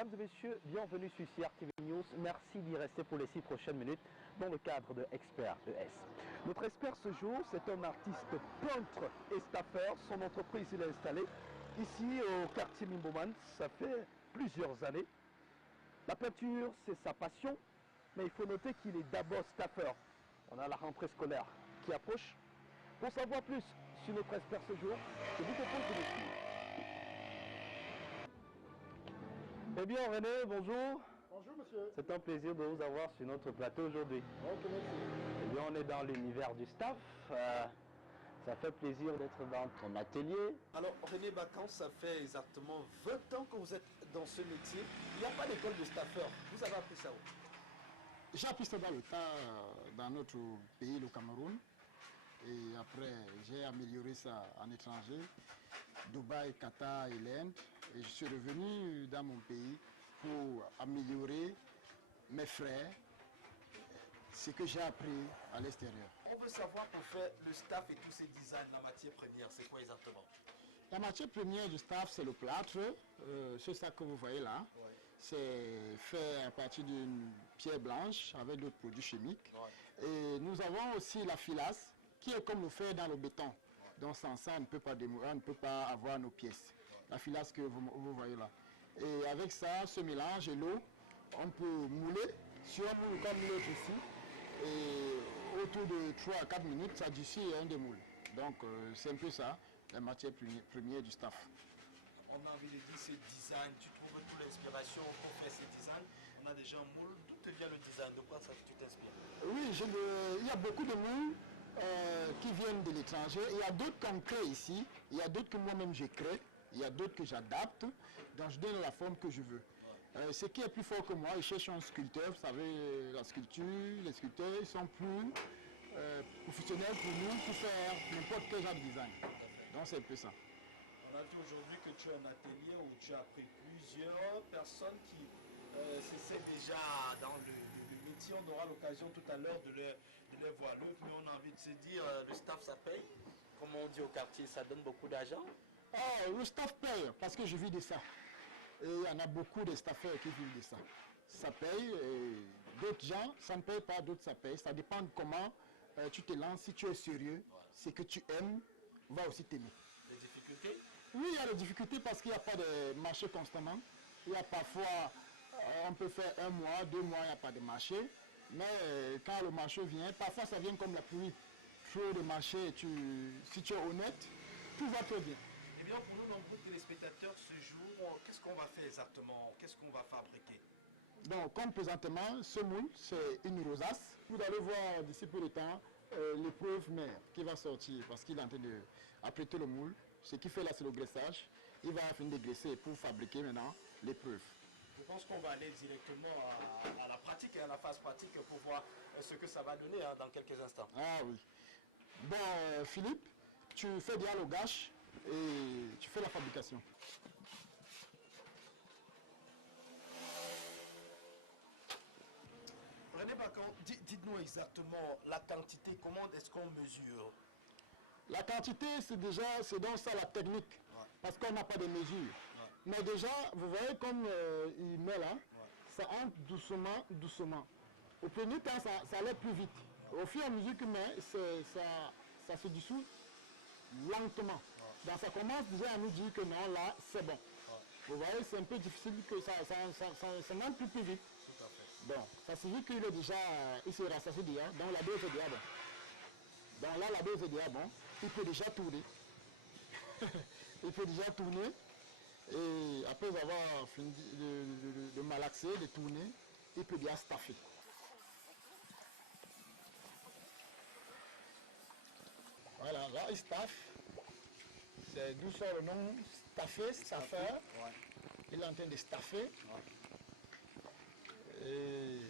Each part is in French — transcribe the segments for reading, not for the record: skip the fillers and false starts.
Mesdames et messieurs, bienvenue sur CRTV News. Merci d'y rester pour les 6 prochaines minutes dans le cadre de Expert ES. Notre expert ce jour, c'est un artiste peintre et staffeur. Son entreprise, il est installé ici au quartier Mimboman. Ça fait plusieurs années. La peinture, c'est sa passion, mais il faut noter qu'il est d'abord staffeur. On a la rentrée scolaire qui approche. Pour savoir plus sur notre expert ce jour, je vous propose de le suivre. Eh bien René, bonjour. Bonjour monsieur. C'est un plaisir de vous avoir sur notre plateau aujourd'hui. Ok, merci. Eh bien on est dans l'univers du staff. Ça fait plaisir d'être dans ton atelier. Alors René Bacan, ça fait exactement 20 ans que vous êtes dans ce métier. Il n'y a pas d'école de staffeur. Vous avez appris ça où? J'ai appris ça dans le temps dans notre pays, le Cameroun. Et après, j'ai amélioré ça en étranger, Dubaï, Qatar et l'Inde. Et je suis revenu dans mon pays pour améliorer mes frères, ce que j'ai appris à l'extérieur. On veut savoir pour faire le staff et tous ces designs, la matière première, c'est quoi exactement? La matière première du staff, c'est le plâtre. C'est ça que vous voyez là. Ouais. C'est fait à partir d'une pierre blanche avec d'autres produits chimiques. Ouais. Et nous avons aussi la filasse, qui est comme le fer dans le béton. Ouais. Donc sans ça, on ne peut pas avoir nos pièces. La filasse que vous voyez là. Et avec ça, ce mélange et l'eau, on peut mouler sur un moule comme l'autre ici. Et autour de 3 à 4 minutes, ça durcit et on démoule. Donc c'est un peu ça, la matière première du staff. On a envie de dire ces designs, tu trouves toute l'inspiration pour faire ces designs. On a déjà un moule, d'où te vient le design? De quoi ça tu t'inspires? Oui, il y a beaucoup de moules qui viennent de l'étranger. Il y a d'autres qu'on crée ici, il y a d'autres que moi-même je crée, il y a d'autres que j'adapte, donc je donne la forme que je veux. Ce qui est plus fort que moi, ils cherchent un sculpteur, vous savez, la sculpture, les sculpteurs ils sont plus professionnels pour nous pour faire n'importe quel genre de design. Donc c'est un peu ça. On a dit aujourd'hui que tu as un atelier où tu as pris plusieurs personnes qui s'essaient déjà dans le métier. On aura l'occasion tout à l'heure de les voir. Mais on a envie de se dire, le staff ça paye. Comme on dit au quartier, ça donne beaucoup d'argent. Oh, le staff paye parce que je vis de ça. Et il y en a beaucoup de staffeurs qui vivent de ça. Ça paye, d'autres gens, ça ne paye pas, d'autres ça paye. Ça dépend de comment tu te lances. Si tu es sérieux, ce que tu aimes va aussi t'aimer. Les difficultés? Oui, il y a des difficultés parce qu'il n'y a pas de marché constamment. Il y a parfois, on peut faire 1 mois, 2 mois, il n'y a pas de marché. Mais quand le marché vient, parfois ça vient comme la pluie. Trop de marché, si tu es honnête, tout va très bien. Eh bien, pour nous, nombreux téléspectateurs, ce jour, qu'est-ce qu'on va faire exactement? Qu'est-ce qu'on va fabriquer? Donc, comme présentement, ce moule, c'est une rosace. Vous allez voir d'ici peu de temps l'épreuve mère qui va sortir parce qu'il est en train d'apprêter le moule. Ce qu'il fait là, c'est le graissage. Il va finir de graisser pour fabriquer maintenant l'épreuve. Je pense qu'on va aller directement à la pratique et à la phase pratique pour voir ce que ça va donner dans quelques instants. Ah oui. Bon, Philippe, tu fais bien le gâche et tu fais la fabrication. René Bacan, dites-nous exactement la quantité, comment est-ce qu'on mesure? La quantité, c'est donc ça la technique, ouais. Parce qu'on n'a pas de mesure. Ouais. Mais déjà, vous voyez comme il met là, ouais. Ça entre doucement, doucement. Au premier temps, ça allait plus vite. Ouais. Au fur et à mesure qu'il met, ça se dissout lentement. Ouais. Donc ça commence déjà à nous dire que non, là, c'est bon. Ouais. Vous voyez, c'est un peu difficile que ça monte plus vite. Tout à fait. Bon, ça signifie qu'il est déjà, il se rassasie déjà, donc la dose est déjà bon. Donc là, la dose est déjà bon. Il peut déjà tourner. Il peut déjà tourner. Et après avoir fini de malaxer, de tourner, il peut bien staffer. Voilà, là il staffe. C'est d'où sort le nom staffer, staffer. Ouais. Il est en train de staffer. Ouais. Et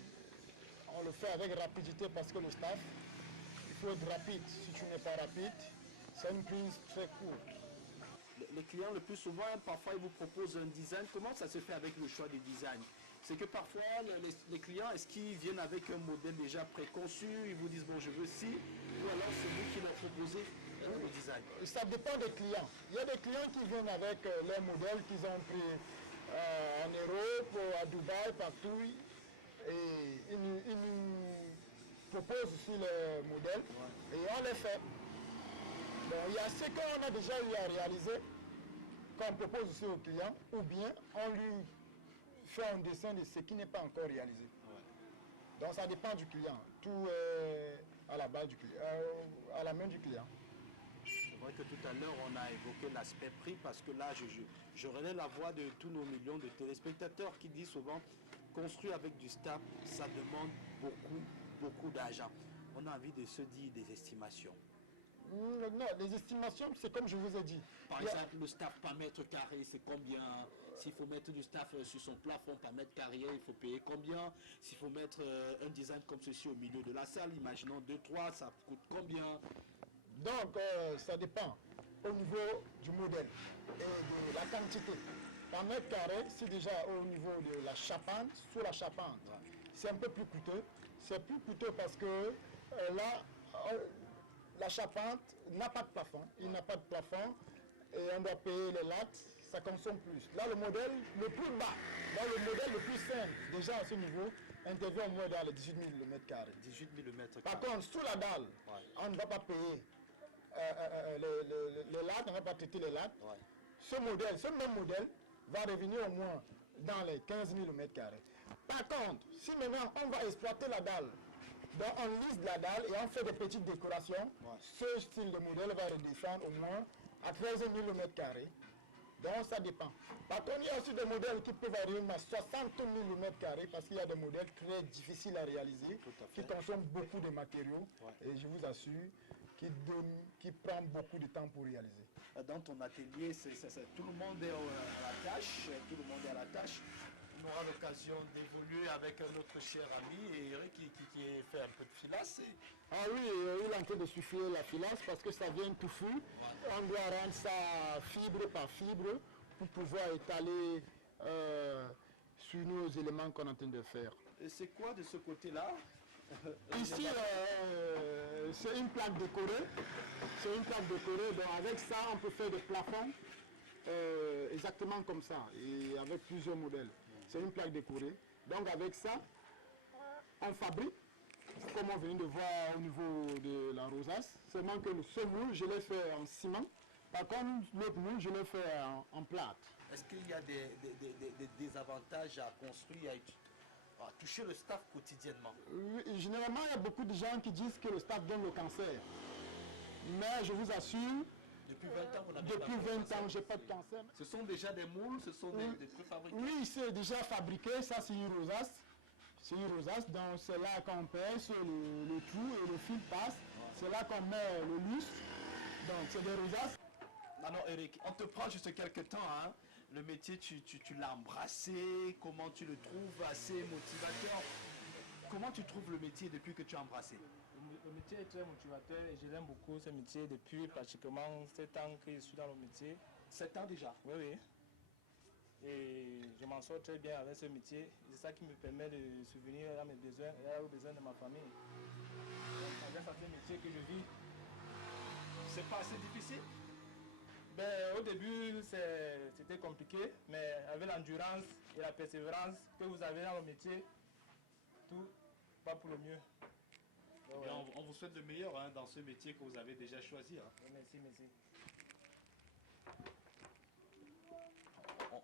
on le fait avec rapidité parce que le staff, il faut être rapide. Si tu n'es pas rapide, c'est une prise très courte. Les clients le plus souvent, parfois ils vous proposent un design. Comment ça se fait avec le choix du design? C'est que parfois les clients, est-ce qu'ils viennent avec un modèle déjà préconçu, ils vous disent bon je veux ci, ou alors c'est vous qui leur proposez le design? Ça dépend des clients. Il y a des clients qui viennent avec leur modèle qu'ils ont pris en Europe, à Dubaï, partout. Et ils nous proposent aussi les modèles et on les fait. Bon, il y a ce qu'on a déjà eu à réaliser, qu'on propose aussi au client, ou bien on lui fait un dessin de ce qui n'est pas encore réalisé. Donc ça dépend du client. Tout est à la base du client, à la main du client. C'est vrai que tout à l'heure, on a évoqué l'aspect prix parce que là, je relais la voix de tous nos millions de téléspectateurs qui disent souvent construire avec du staff, ça demande beaucoup d'argent. On a envie de se dire des estimations. Non, les estimations, c'est comme je vous ai dit. Par exemple, le staff par mètre carré, c'est combien? S'il faut mettre du staff sur son plafond par mètre carré, il faut payer combien? S'il faut mettre un design comme ceci au milieu de la salle, imaginons 2-3, ça coûte combien? Donc, ça dépend au niveau du modèle et de la quantité. Par mètre carré, c'est déjà au niveau de la charpente, sous la charpente. C'est un peu plus coûteux. C'est plus coûteux parce que là, la charpente n'a pas de plafond. Il n'a pas de plafond et on doit payer les lattes, ça consomme plus. Là, le modèle le plus bas, là, le modèle le plus simple, déjà à ce niveau, intervient au moins dans les 18 000 le mètre carré. 18 000 le mètre Par carré. contre, sous la dalle, on ne va pas payer les lattes, on ne va pas traiter les lattes. Ce modèle, ce même modèle, va revenir au moins dans les 15 000 mètres carrés. Par contre, si maintenant on va exploiter la dalle, donc on lisse la dalle et on fait des petites décorations, ce style de modèle va redescendre au moins à 13 000 mètres carrés. Donc ça dépend. Par contre, il y a aussi des modèles qui peuvent arriver à 60 000 mètres carrés parce qu'il y a des modèles très difficiles à réaliser, qui consomment beaucoup de matériaux et je vous assure qui prend beaucoup de temps pour réaliser. Dans ton atelier, tout le monde est à la tâche, tout le monde est à la tâche. On aura l'occasion d'évoluer avec notre cher ami Eric qui fait un peu de filasse. Ah oui, il est en train de souffler la filasse parce que ça vient touffu. On doit rendre ça fibre par fibre pour pouvoir étaler sur nos éléments qu'on est en train de faire. Et c'est quoi de ce côté-là? Ici, c'est une plaque décorée. C'est une plaque décorée. Donc avec ça, on peut faire des plafonds exactement comme ça, et avec plusieurs modèles. C'est une plaque décorée. Donc avec ça, on fabrique, comme on vient de voir au niveau de la rosace. Seulement que ce moule, je l'ai fait en ciment. Par contre, l'autre moule, je l'ai fait en plâtre. Est-ce qu'il y a des désavantages à construire, à toucher le staff quotidiennement? Généralement, il y a beaucoup de gens qui disent que le staff donne le cancer. Mais je vous assure, depuis 20 ans, vous n'avez depuis 20 ans, je n'ai pas de cancer. Ce sont déjà des moules, ce sont des préfabriqués? Oui, c'est déjà fabriqué. Ça, c'est une rosace. C'est une rosace. Donc, c'est là qu'on pèse le trou et le fil passe. C'est là qu'on met le lustre. Donc, c'est des rosaces. Alors, Eric, on te prend juste quelques temps. Hein. Le métier, tu l'as embrassé. Comment tu le trouves assez motivateur? Comment tu trouves le métier depuis que tu as embrassé? Le métier est très motivateur et je l'aime beaucoup ce métier depuis pratiquement 7 ans que je suis dans le métier. 7 ans déjà? Oui, oui. Et je m'en sors très bien avec ce métier. C'est ça qui me permet de subvenir à mes besoins et aux besoins de ma famille. Donc, grâce à ce métier que je vis. C'est pas assez difficile? Ben, au début, c'était compliqué, mais avec l'endurance et la persévérance que vous avez dans le métier, tout va pour le mieux. Eh bien, on vous souhaite le meilleur hein, dans ce métier que vous avez déjà choisi. Hein. Merci, merci.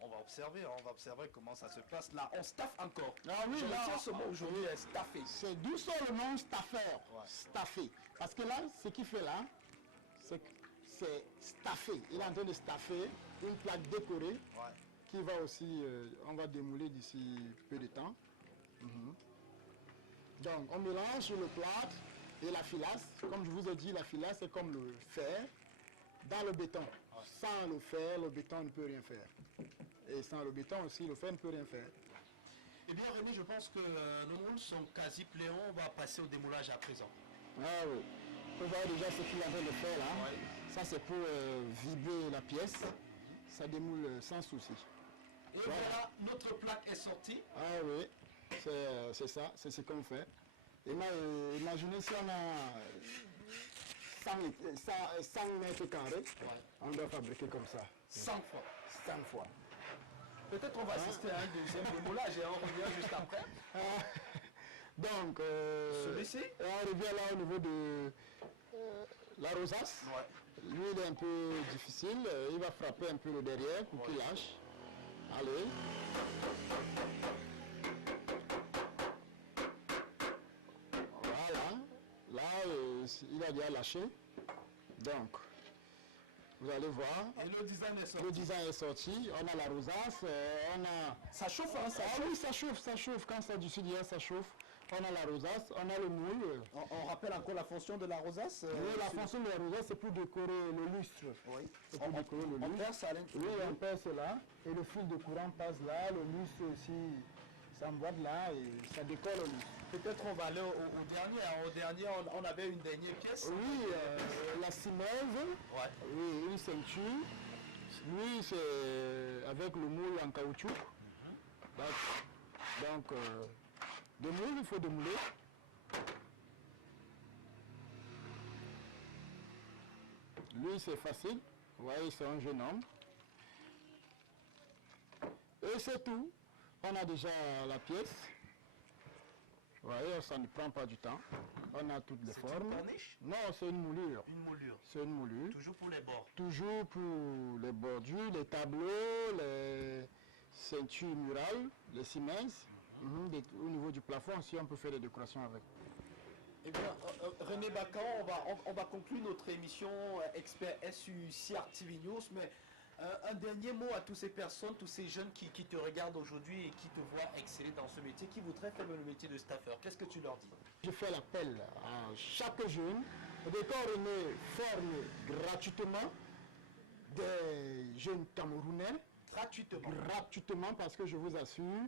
On va observer comment ça se passe. Là, on staffe encore. Ah oui, je là, retiens ce mot aujourd'hui, staffé. C'est d'où sort le nom staffeur. Staffé. Parce que là, ce qu'il fait là, c'est staffé. Il est en train de staffer une plaque décorée qui va aussi, on va démouler d'ici peu de temps. Donc, on mélange le plâtre et la filasse. Comme je vous ai dit, la filasse, c'est comme le fer dans le béton. Sans le fer, le béton ne peut rien faire. Et sans le béton aussi, le fer ne peut rien faire. Eh bien, Rémi, je pense que nos moules sont quasi pleins. On va passer au démoulage à présent. Ah oui. Vous voyez déjà ce qu'il avait de faire là. Ça, c'est pour vibrer la pièce. Ça démoule sans souci. Et voilà, notre plaque est sortie. Ah oui. C'est ça, c'est ce qu'on fait. Imaginez si on a 100 mètres carrés, on doit fabriquer comme ça. 100 fois. 100 fois. Peut-être on va assister à un deuxième démoulage et on revient juste après. Donc, Celui-ci on revient là au niveau de la rosace. Ouais. Lui, il est un peu difficile. Il va frapper un peu le derrière pour qu'il lâche. Allez. Voilà. Là, il a déjà lâché. Donc, vous allez voir. Et le design est sorti. Le design est sorti. On a la rosace. On a... Ça chauffe, hein, ça Ah chauffe. oui, ça chauffe, ça chauffe. Quand ça du sud, ça chauffe. On a la rosace, on a le moule. On rappelle encore la fonction de la rosace. Oui, la fonction de la rosace, c'est pour décorer le lustre. Oui. C'est pour décorer le On lustre. perce à l'intérieur. Oui, on perce là. Et le fil de courant passe là. Le lustre aussi s'emboîte là et ça décolle le lustre. Peut-être on va aller au dernier. Hein. Au dernier, on avait une dernière pièce. Oui, la cimeuse. Ouais. Oui, une ceinture. Lui, c'est avec le moule en caoutchouc. Donc, de moule, il faut démouler. Lui, c'est facile. Vous voyez, c'est un jeune homme. Et c'est tout. On a déjà la pièce. Vous voyez, ça ne prend pas du temps. On a toutes les C'est formes. une corniche? Non, c'est une moulure. Une moulure. C'est une moulure. Toujours pour les bords. Toujours pour les bordures, les tableaux, les ceintures murales, les Siemens. Au niveau du plafond, si on peut faire des décorations avec. Eh bien, René Bacan, on va conclure notre émission Expert SU CR TV News, mais un dernier mot à toutes ces personnes, tous ces jeunes qui te regardent aujourd'hui et qui te voient exceller dans ce métier, qui voudraient faire le métier de staffeur. Qu'est-ce que tu leur dis? Je fais l'appel à chaque jeune. D'accord, René forme gratuitement des jeunes Camerounais. Gratuitement. Gratuitement, parce que je vous assure,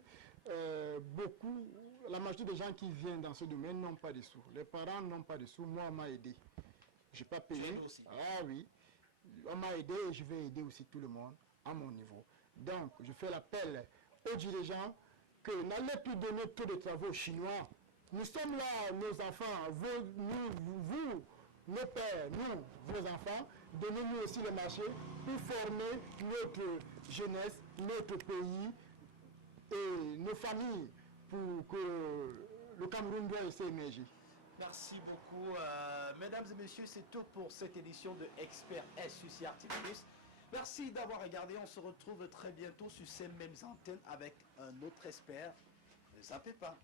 la majorité des gens qui viennent dans ce domaine n'ont pas de sous. Les parents n'ont pas de sous. Moi, on m'a aidé. Je n'ai pas payé. Tu aides aussi. Ah oui. On m'a aidé et je vais aider aussi tout le monde à mon niveau. Donc, je fais l'appel aux dirigeants que n'allez plus donner trop de travaux chinois. Nous sommes là, nos enfants, vous, nos pères, nous, vos enfants, donnez-nous aussi le marché pour former notre jeunesse, notre pays et nos familles pour que le Cameroun doit émerger. Merci beaucoup. Mesdames et messieurs, c'est tout pour cette édition de Expert SU CR TV News. Merci d'avoir regardé. On se retrouve très bientôt sur ces mêmes antennes avec un autre expert. Ne zappez pas.